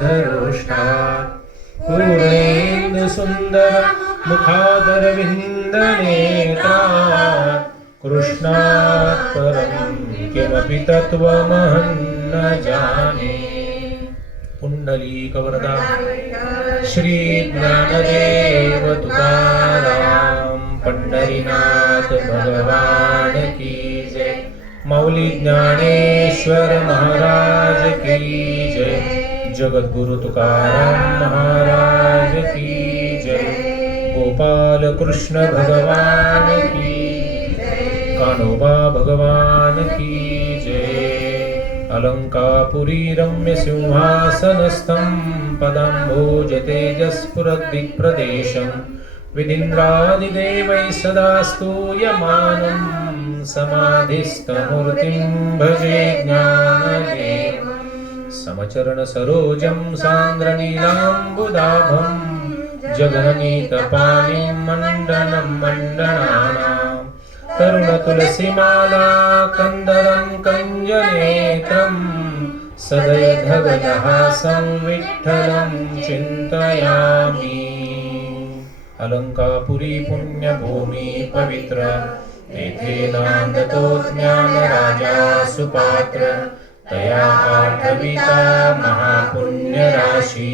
धरोष्ठा पूर्णेन्दु सुन्दर मुखादरविन्दनेत्रा। कृष्णात् परं किमपि तत्त्वमहं न जाने पुण्डलीकवरदा। श्रीज्ञानदेव ज्ञानदेव तुकाराम मौली ज्ञानेश्वर महाराज की जय। जगद्गुरु तुकाराम महाराज की जय। गोपाल कृष्ण भगवान की कानोबा भगवान की जय। अलङ्कापुरी रम्यसिंहासनस्थं पदाम्भोज तेजस्फुरद्दिक्प्रदेशं विनिन्द्रादिदेवैः सदा स्तूयमानं समाधिस्थमूर्तिं भजे ज्ञानदेवम्। समचरणसरोजं सान्द्रनीलाम्बुदाभं जगननीतपाणिं मण्डनं मण्डनानाम्। तरुणतुलसीमाला कन्दरं कञ्जनेत्रम्। सदयधवलहासं विठ्ठलं चिन्तयामि। अलङ्कापुरी पुण्यभूमी पवित्र तेथे नान्दतो ज्ञानराजा सुपात्र तया पाठविता महापुण्यराशी।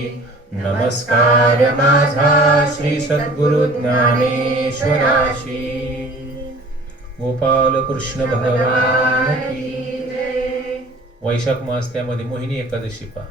नमस्कार माझा श्री सद्गुरु ज्ञानेश्वराशी। गोपाल कृष्ण भगवान वैशाख मास त्यामध्ये मोहिनी एकादशी पहा